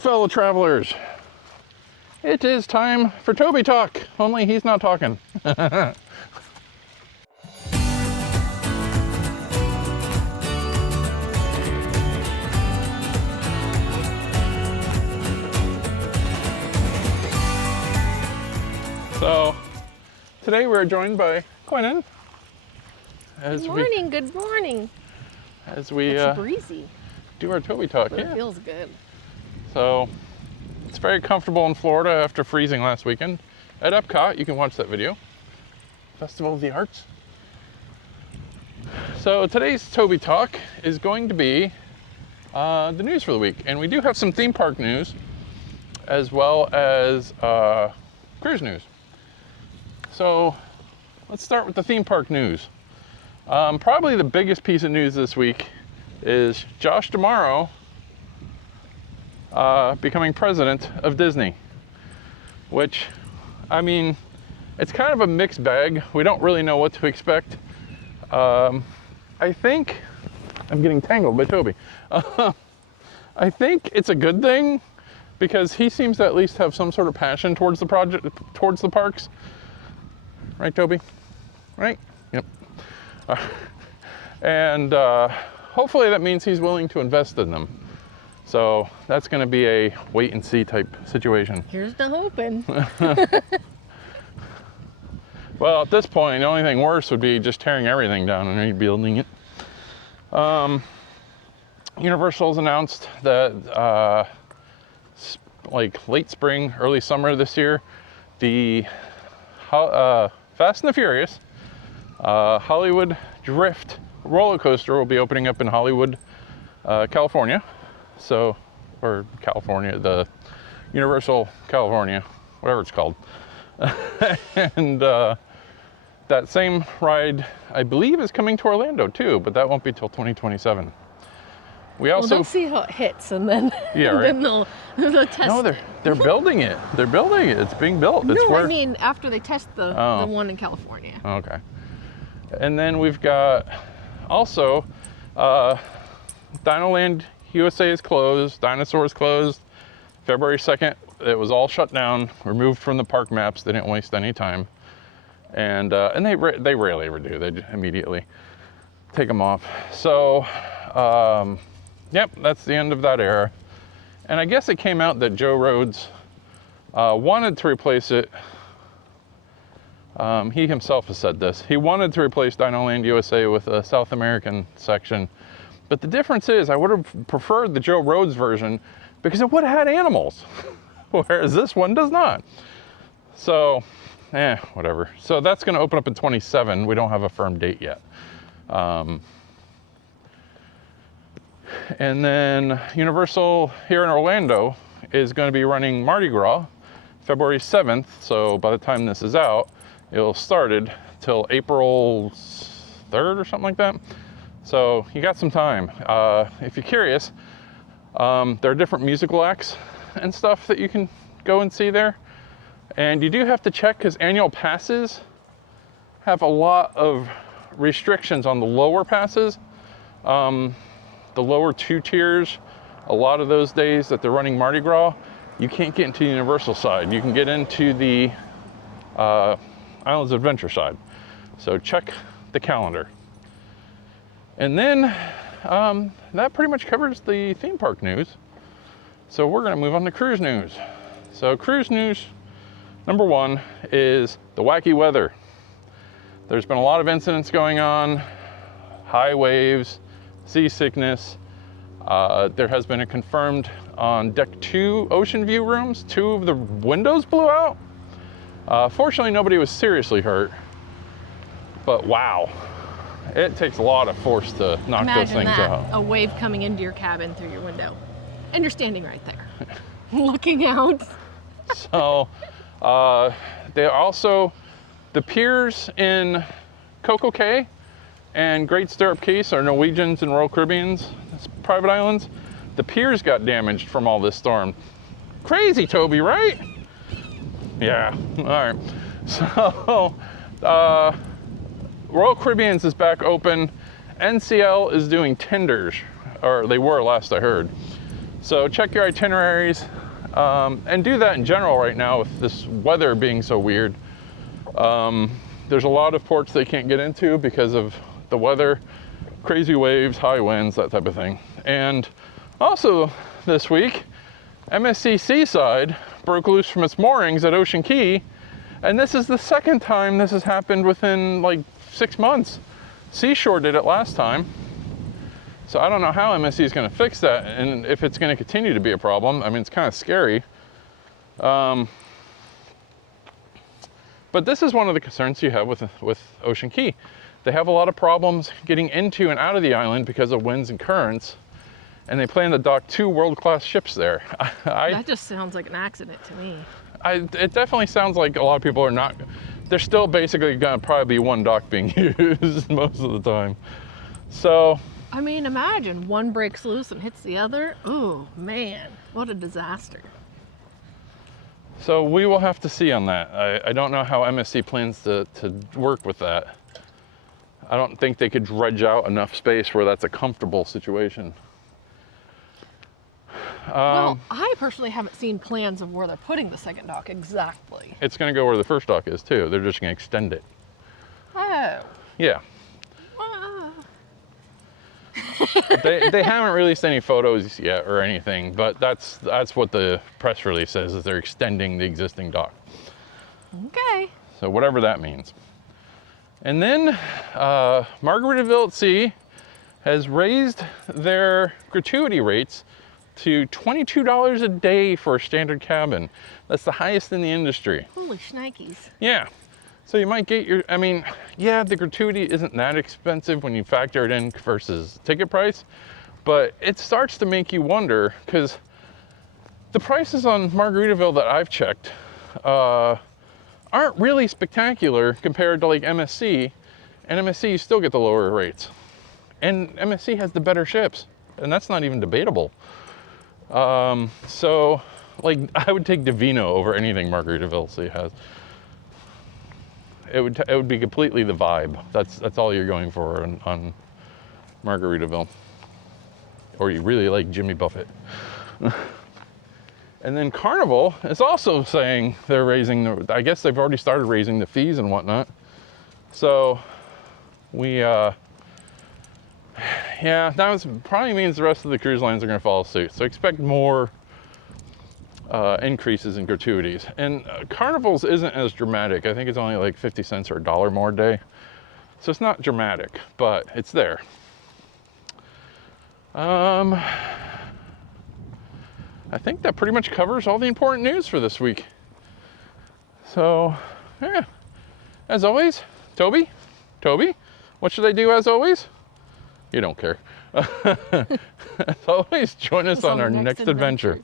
fellow travelers. It is time for Toby Talk, only he's not talking. So, today we're joined by Quentin. Good morning, good morning. As we It's breezy. do our Toby Talk, It feels good. So, it's very comfortable in Florida after freezing last weekend. At Epcot, you can watch that video. Festival of the Arts. So today's Toby Talk is going to be the news for the week. And we do have some theme park news, as well as cruise news. So let's start with the theme park news. Probably the biggest piece of news this week is Josh D'Amaro becoming president of Disney, which, I mean, it's kind of a mixed bag. We don't really know what to expect. I think, I'm getting tangled by Toby. I think it's a good thing because he seems to at least have some sort of passion towards the project, towards the parks. Right, Toby? Right? Yep. And hopefully that means he's willing to invest in them. So that's going to be a wait and see type situation. Here's the hoping. Well, at this point, the only thing worse would be just tearing everything down and rebuilding it. Universal's announced that like late spring, early summer this year, the Fast and the Furious Hollywood Drift roller coaster will be opening up in Hollywood, California. So, or California, the Universal California, whatever it's called. And that same ride, I believe, is coming to Orlando too, but that won't be till 2027. We also they'll see how it hits, and then yeah, right. Then they'll test. No, they're building it. They're building it. It's being built. No, it's where... I mean after they test the one in California. Okay. And then we've got also Dinoland USA is closed. Dinosaur is closed. February 2nd, it was all shut down, removed from the park maps. They didn't waste any time. And they rarely ever do. They immediately take them off. So, yep, that's the end of that era. And I guess it came out that Joe Rhodes wanted to replace it. He himself has said this. He wanted to replace Dinoland USA with a South American section. But the difference is I would have preferred the Joe Rhodes version because it would have had animals, whereas this one does not. So, whatever. So that's going to open up in 27. We don't have a firm date yet. And then Universal here in Orlando is going to be running Mardi Gras February 7th. So by the time this is out, it'll started till April 3rd or something like that. So you got some time. If you're curious, there are different musical acts and stuff that you can go and see there. And you do have to check because annual passes have a lot of restrictions on the lower passes. The lower two tiers, a lot of those days that they're running Mardi Gras, you can't get into the Universal side. You can get into the Islands of Adventure side. So check the calendar. And then that pretty much covers the theme park news. So we're going to move on to cruise news. So cruise news number one is the wacky weather. There's been a lot of incidents going on, high waves, seasickness. There has been a confirmed on deck 2 ocean view rooms, 2 of the windows blew out. Fortunately, nobody was seriously hurt, but wow. It takes a lot of force to knock those things out. A wave coming into your cabin through your window. And you're standing right there, looking out. So, they also, the piers in Coco Cay and Great Stirrup Cay are Norwegians and Royal Caribbean's private islands. The piers got damaged from all this storm. Crazy, Toby, right? Yeah, all right. So, Royal Caribbean's is back open. NCL is doing tenders, or they were last I heard. So check your itineraries, and do that in general right now with this weather being so weird. There's a lot of ports they can't get into because of the weather, crazy waves, high winds, that type of thing. And also this week, MSC Seaside broke loose from its moorings at Ocean Key, and this is the second time this has happened within like 6 months. Seashore did it last time. So I don't know how MSC is going to fix that, and if it's going to continue to be a problem. I mean, it's kind of scary. But this is one of the concerns you have with Ocean Key. They have a lot of problems getting into and out of the island because of winds and currents, and they plan to dock 2 world-class ships there. That just sounds like an accident to me. It definitely sounds like a lot of people are not. There's still basically going to probably be one dock being used most of the time. So. I mean, imagine one breaks loose and hits the other. Ooh, man, what a disaster. So we will have to see on that. I don't know how MSC plans to work with that. I don't think they could dredge out enough space where that's a comfortable situation. Well, I personally haven't seen plans of where they're putting the second dock exactly. It's going to go where the first dock is too. They're just going to extend it. Oh. Yeah. They haven't released any photos yet or anything, but that's what the press release says, is they're extending the existing dock. Okay. So whatever that means. And then Margaritaville at Sea has raised their gratuity rates to $22 a day for a standard cabin. That's the highest in the industry. Holy shnikes. Yeah. So you might get your, I mean, yeah, the gratuity isn't that expensive when you factor it in versus ticket price, but it starts to make you wonder, because the prices on Margaritaville that I've checked aren't really spectacular compared to like MSC, and MSC you still get the lower rates. And MSC has the better ships, and that's not even debatable. So, like, I would take Divino over anything Margaritaville Sea has. It would be completely the vibe. That's all you're going for on Margaritaville. Or you really like Jimmy Buffett. And then Carnival is also saying they're raising I guess they've already started raising the fees and whatnot. So yeah, that probably means the rest of the cruise lines are going to follow suit. So expect more increases in gratuities. And Carnival's isn't as dramatic. I think it's only like 50 cents or $1 more a day. So it's not dramatic, but it's there. I think that pretty much covers all the important news for this week. So, yeah. As always, Toby, what should I do as always? You don't care. As always, join us on our next adventure.